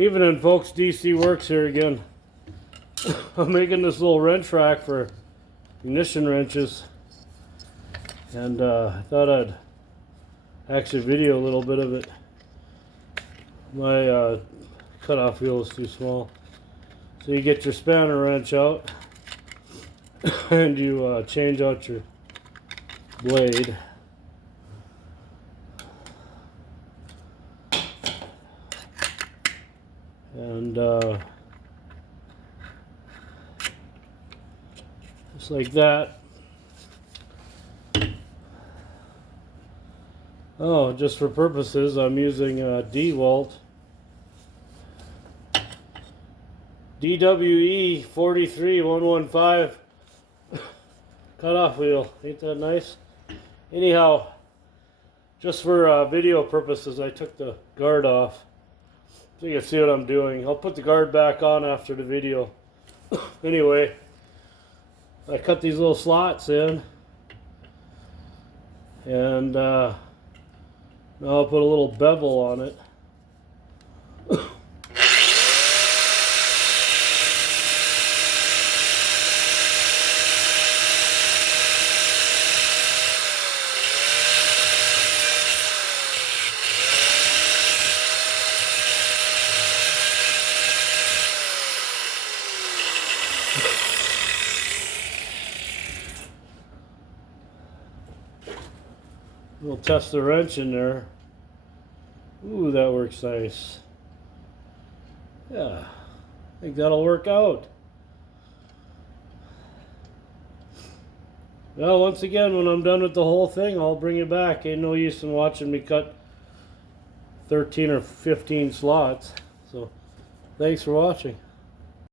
Even in folks, DC Works here again. I'm making this little wrench rack for ignition wrenches, and I thought I'd actually video a little bit of it. My cutoff wheel is too small, so you get your spanner wrench out and you change out your blade. And just like that. Oh, just for purposes, I'm using DeWalt DWE 43115 cutoff wheel. Ain't that nice? Anyhow, just for video purposes, I took the guard off so you can see what I'm doing. I'll put the guard back on after the video. Anyway, I cut these little slots in, and now I'll put a little bevel on it. We'll test the wrench in there. Ooh, that works nice. Yeah, I think that'll work out. Well, once again, when I'm done with the whole thing, I'll bring it back. Ain't no use in watching me cut 13 or 15 slots. So, thanks for watching.